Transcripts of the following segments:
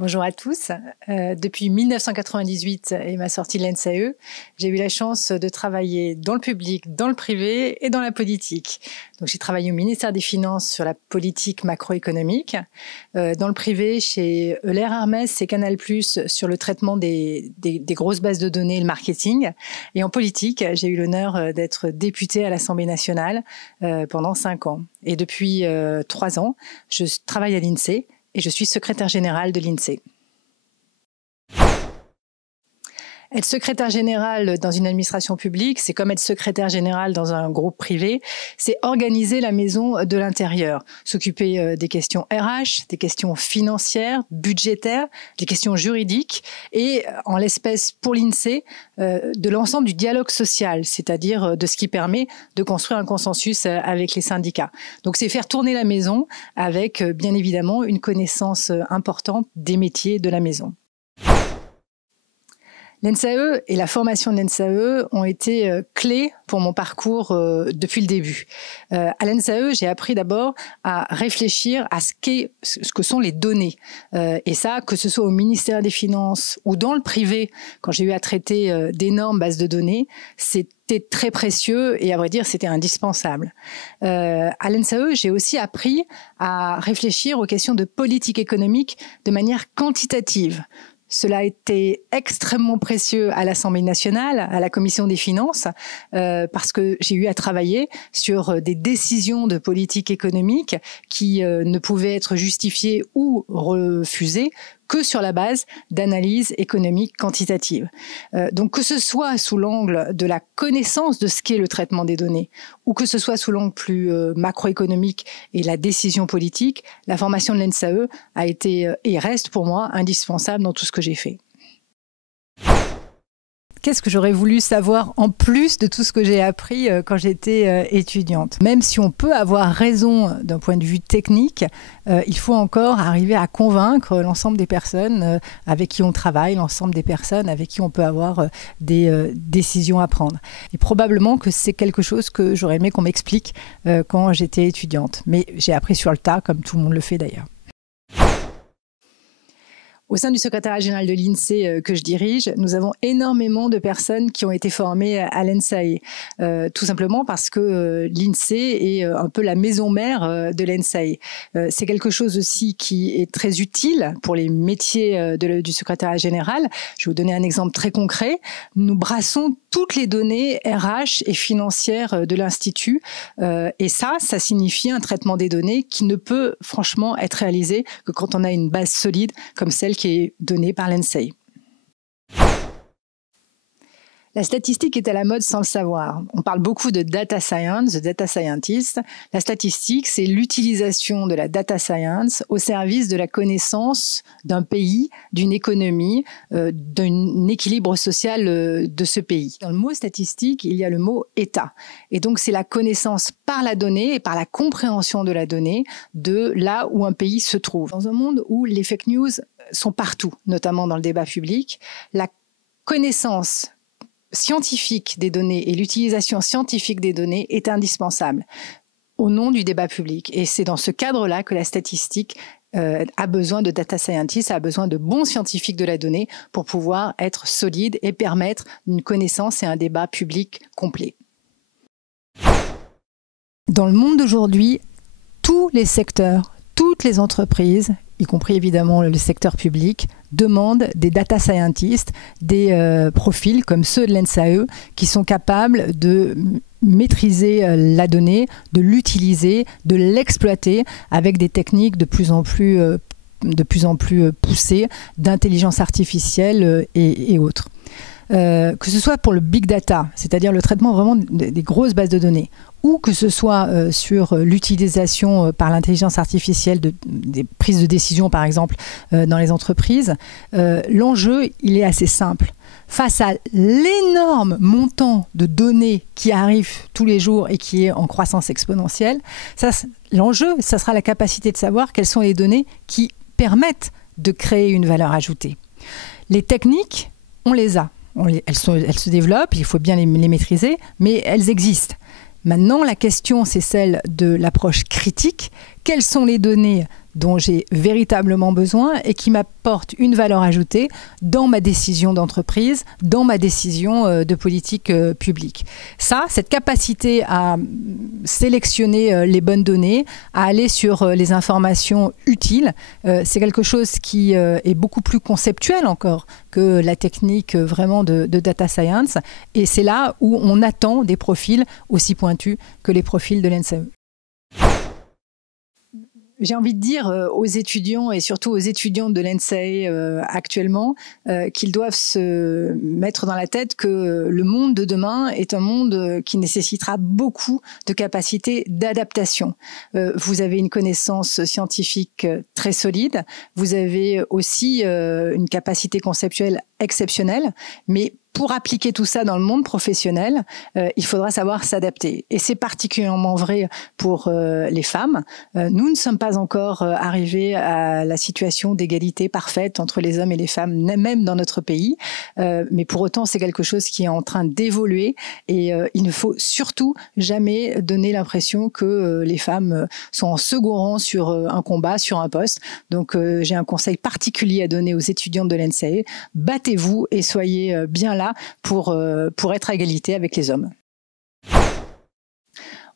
Bonjour à tous. Depuis 1998 et ma sortie de l'ENSAE, j'ai eu la chance de travailler dans le public, dans le privé et dans la politique. Donc, j'ai travaillé au ministère des Finances sur la politique macroéconomique, dans le privé chez Euler Hermès et Canal+, sur le traitement des grosses bases de données et le marketing. Et en politique, j'ai eu l'honneur d'être députée à l'Assemblée nationale pendant 5 ans. Et depuis 3 ans, je travaille à l'INSEE et je suis secrétaire générale de l'INSEE. Être secrétaire général dans une administration publique, c'est comme être secrétaire général dans un groupe privé, c'est organiser la maison de l'intérieur, s'occuper des questions RH, des questions financières, budgétaires, des questions juridiques et, en l'espèce pour l'INSEE, de l'ensemble du dialogue social, c'est-à-dire de ce qui permet de construire un consensus avec les syndicats. Donc c'est faire tourner la maison avec, bien évidemment, une connaissance importante des métiers de la maison. L'ENSAE et la formation de l'ENSAE ont été clés pour mon parcours depuis le début. À l'ENSAE, j'ai appris d'abord à réfléchir à ce que sont les données. Et ça, que ce soit au ministère des Finances ou dans le privé, quand j'ai eu à traiter d'énormes bases de données, c'était très précieux et à vrai dire, c'était indispensable. À l'ENSAE, j'ai aussi appris à réfléchir aux questions de politique économique de manière quantitative. Cela a été extrêmement précieux à l'Assemblée nationale, à la Commission des finances, parce que j'ai eu à travailler sur des décisions de politique économique qui ne pouvaient être justifiées ou refusées que sur la base d'analyses économiques quantitatives. Donc que ce soit sous l'angle de la connaissance de ce qu'est le traitement des données, ou que ce soit sous l'angle plus macroéconomique et la décision politique, la formation de l'ENSAE a été et reste pour moi indispensable dans tout ce que j'ai fait. Qu'est-ce que j'aurais voulu savoir en plus de tout ce que j'ai appris quand j'étais étudiante? Même si on peut avoir raison d'un point de vue technique, il faut encore arriver à convaincre l'ensemble des personnes avec qui on travaille, l'ensemble des personnes avec qui on peut avoir des décisions à prendre. Et probablement que c'est quelque chose que j'aurais aimé qu'on m'explique quand j'étais étudiante. Mais j'ai appris sur le tas, comme tout le monde le fait d'ailleurs. Au sein du secrétariat général de l'INSEE que je dirige, nous avons énormément de personnes qui ont été formées à l'ENSAE. Tout simplement parce que l'INSEE est un peu la maison mère de l'ENSAE. C'est quelque chose aussi qui est très utile pour les métiers du secrétariat général. Je vais vous donner un exemple très concret. Nous brassons toutes les données RH et financières de l'Institut. Et ça signifie un traitement des données qui ne peut franchement être réalisé que quand on a une base solide comme celle qui est donnée par l'ENSAE. La statistique est à la mode sans le savoir. On parle beaucoup de data science, de data scientist. La statistique, c'est l'utilisation de la data science au service de la connaissance d'un pays, d'une économie, d'un équilibre social de ce pays. Dans le mot statistique, il y a le mot État. Et donc, c'est la connaissance par la donnée et par la compréhension de la donnée de là où un pays se trouve. Dans un monde où les fake news sont partout, notamment dans le débat public, la connaissance scientifique des données et l'utilisation scientifique des données est indispensable au nom du débat public. Et c'est dans ce cadre-là que la statistique a besoin de data scientists, a besoin de bons scientifiques de la donnée pour pouvoir être solide et permettre une connaissance et un débat public complet. Dans le monde d'aujourd'hui, tous les secteurs, toutes les entreprises, y compris évidemment le secteur public, demandent des data scientists, des profils comme ceux de l'ENSAE qui sont capables de maîtriser la donnée, de l'utiliser, de l'exploiter avec des techniques de plus en plus poussées d'intelligence artificielle et autres. Que ce soit pour le big data, c'est-à-dire le traitement vraiment des grosses bases de données, ou que ce soit sur l'utilisation par l'intelligence artificielle des prises de décision, par exemple, dans les entreprises, l'enjeu, il est assez simple. Face à l'énorme montant de données qui arrive tous les jours et qui est en croissance exponentielle, l'enjeu, ça sera la capacité de savoir quelles sont les données qui permettent de créer une valeur ajoutée. Les techniques, on les a. Elles se développent, il faut bien les maîtriser, mais elles existent. Maintenant, la question, c'est celle de l'approche critique. quelles sont les données dont j'ai véritablement besoin et qui m'apportent une valeur ajoutée dans ma décision d'entreprise, dans ma décision de politique publique. Ça, cette capacité à sélectionner les bonnes données, à aller sur les informations utiles, c'est quelque chose qui est beaucoup plus conceptuel encore que la technique vraiment de data science. Et c'est là où on attend des profils aussi pointus que les profils de l'NSAE. J'ai envie de dire aux étudiants et surtout aux étudiantes de l'NSAE actuellement qu'ils doivent se mettre dans la tête que le monde de demain est un monde qui nécessitera beaucoup de capacités d'adaptation. Vous avez une connaissance scientifique très solide, vous avez aussi une capacité conceptuelle exceptionnelle, mais pour appliquer tout ça dans le monde professionnel, il faudra savoir s'adapter. Et c'est particulièrement vrai pour les femmes. Nous ne sommes pas encore arrivés à la situation d'égalité parfaite entre les hommes et les femmes, même dans notre pays. Mais pour autant, c'est quelque chose qui est en train d'évoluer. Et il ne faut surtout jamais donner l'impression que les femmes sont en second rang sur un combat, sur un poste. Donc, j'ai un conseil particulier à donner aux étudiantes de l'NSAE. Battez-vous et soyez bien là pour être à égalité avec les hommes.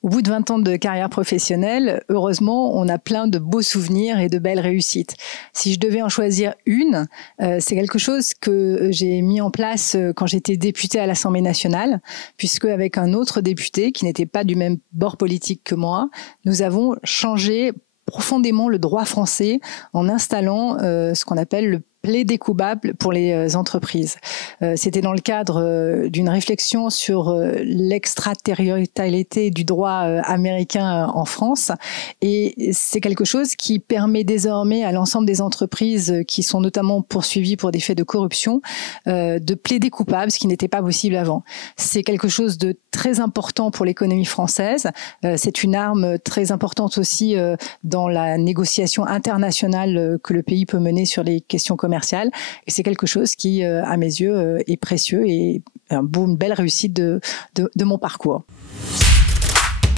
Au bout de 20 ans de carrière professionnelle, heureusement, on a plein de beaux souvenirs et de belles réussites. Si je devais en choisir une, c'est quelque chose que j'ai mis en place quand j'étais députée à l'Assemblée nationale, puisque avec un autre député qui n'était pas du même bord politique que moi, nous avons changé profondément le droit français en installant ce qu'on appelle le plaider coupable pour les entreprises. C'était dans le cadre d'une réflexion sur l'extraterritorialité du droit américain en France. Et c'est quelque chose qui permet désormais à l'ensemble des entreprises qui sont notamment poursuivies pour des faits de corruption de plaider coupable, ce qui n'était pas possible avant. C'est quelque chose de très important pour l'économie française. C'est une arme très importante aussi dans la négociation internationale que le pays peut mener sur les questions commerciales. Et c'est quelque chose qui, à mes yeux, est précieux et une belle réussite de mon parcours.